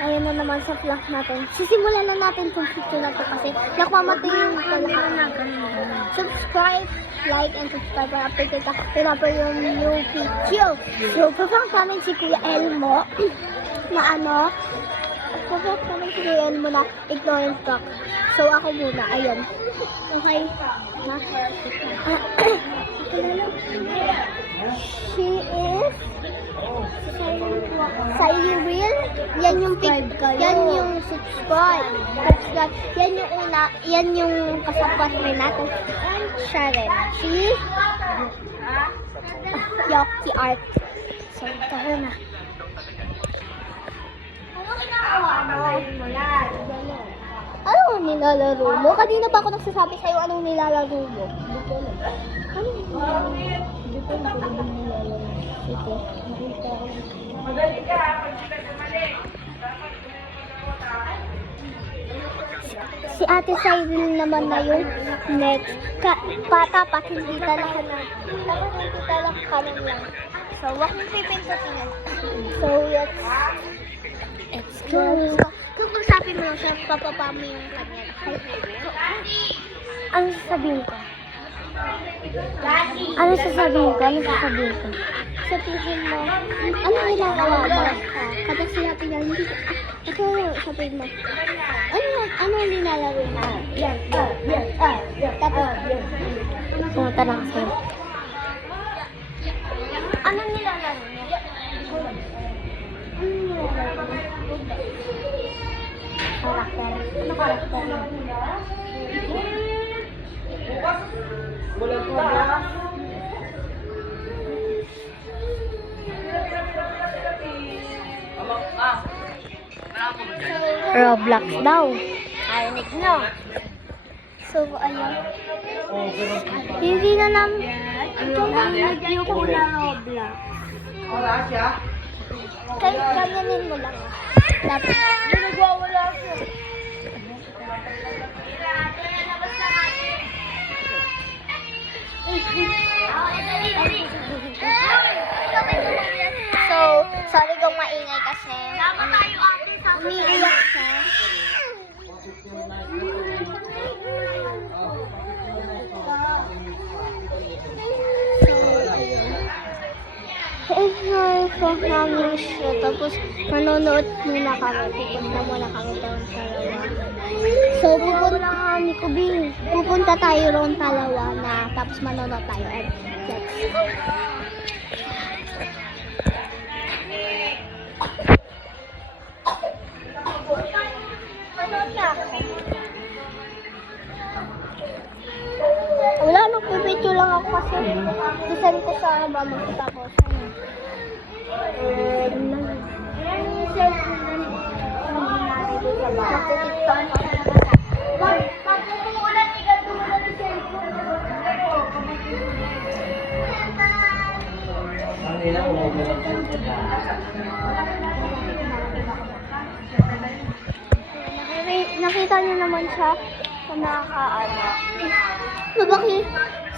Ayun na naman sa vlog natin. Sisimulan na natin itong video na to kasi nakmamatay yung subscribe, like, and subscribe para update ka. Remember yung new video. So, papang namin si Kuya Elmo na papang namin si Kuya Elmo na ignorant talk. So, ako muna. Ayan. Okay. She is Cyril. Yan yung subscribe. Yan yung una, yan yung kasapat rin natin. Sharon. Si Yoki Art. So, tara na. Ano nilalaro mo? Kanina pa ako nagsasabi sa'yo anong nilalaro mo. Hindi ko alam. Ano nilalaro mo? Hindi ko alam kung anong nilalaro mo. Ito. Nakita ko. Magaling ka. Si Ate Cyril naman na yung next. Dapat hindi talaga na. Dapat hindi talaga kanan lang. So, wag mong pipintutin yan. So, let's go. Kung usapin mo lang siya, papapa mo yung kanya. Ano sasabihin ko? Ano sasabihin ko? Sabihin mo, ano ginagawa mo? Kapag sinabi niya, hindi ko, ito sabihin mo. Ano nilalaro na? Tapos, pumunta na kasi. Ano nilalaro niya? Karakter. Ano karakter mo? Roblox daw. Arinig nyo. So, ayun. Hindi na namin. Ito lang review ko na Roblox. Kanyanin mo lang. Dapat. Nagwawala siya. So, sorry kung maingay kasi umiiyak siya. So, namin siya. Tapos, manonood muna kami. Pupunta muna kami doon sa Lawa. So, pupunta tayo roon sa Lawa na tapos manonood tayo. And let's go! Manonood na ako. Wala, nagpipicture lang ako kasi design ko sa mama ko tapos. Nakita niyo naman siya kung nakakaano. Bakit?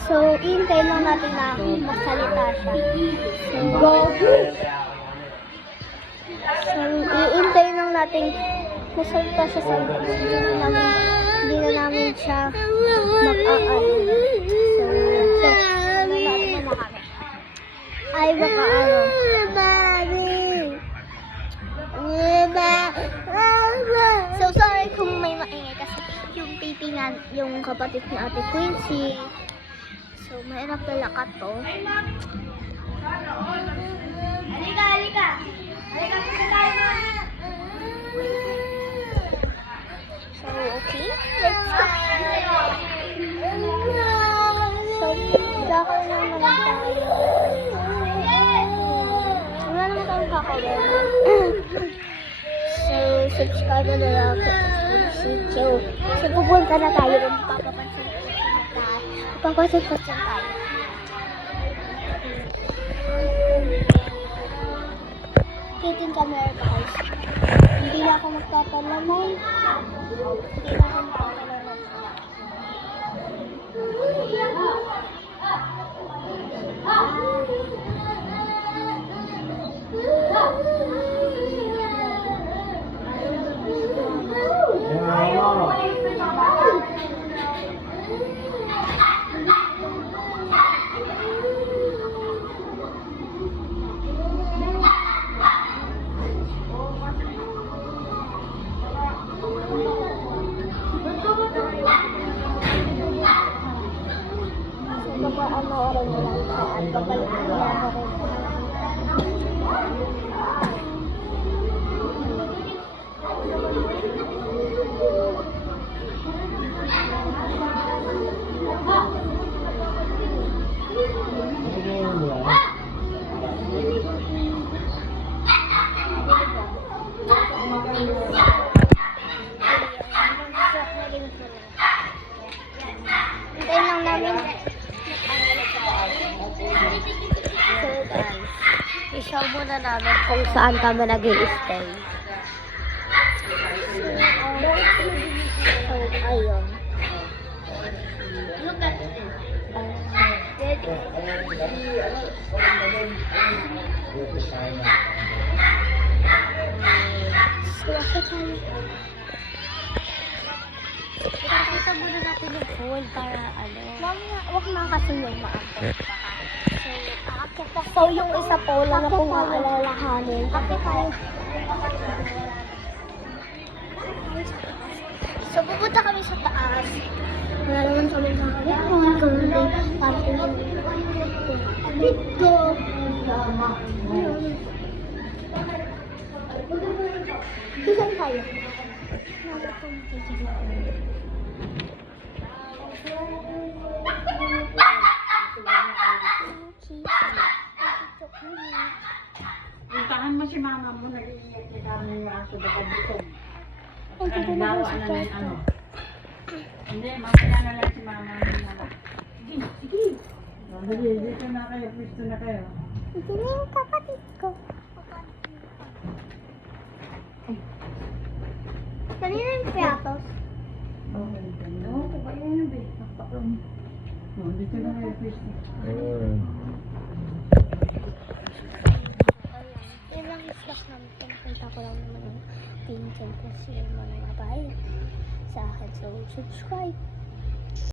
So, iintay lang natin na magsalita siya. So, iintay lang natin masalita siya sa hindi na namin siya mag-aano. So, ano natin na kami. Ay, baka ano. So, sorry kung may maingay kasi yung pipi na, yung kapatid ni Ate Quincy. So, mahirap talaga to. Halika! Halika sa tayo! So, okay. Let's go! So, dako naman tayo. Wala naman tayong kakawin. So, subscribe na lang sa video. So, pupunta na tayo kung papapansin tayo. Kiting camera guys. Hindi na ako magtatalaman. muna namin kung saan kami nag-i-stay. So, ayun. Look at this. Ipakita muna natin yung pool para ano. Wag na kasi yung maabot. So, yung isa po lang na kung aalalahanin. Akit tayo. So, pupunta kami sa taas. Wala naman kami kakalimutan. Kundi, parang dito. Saan tayo? Puntahan mo si mama mo, nag-iingat si kami yung aso na kabutog. Ay, dito na ako sa kwarto. Ano? Hindi, mamaya na lang si mama mo na. Sige, sige. Sige, dito na kayo, pwesto na kayo. Ito na yung kapatid ko. Kanina yung piatos. Okay, no, kaya yun, be. Nakapaklam. No, dito na kayo, pwesto. Yun lang yung vlog namin. Punta ko lang naman yung pinsan ko si mga bahay sa akin. So, subscribe.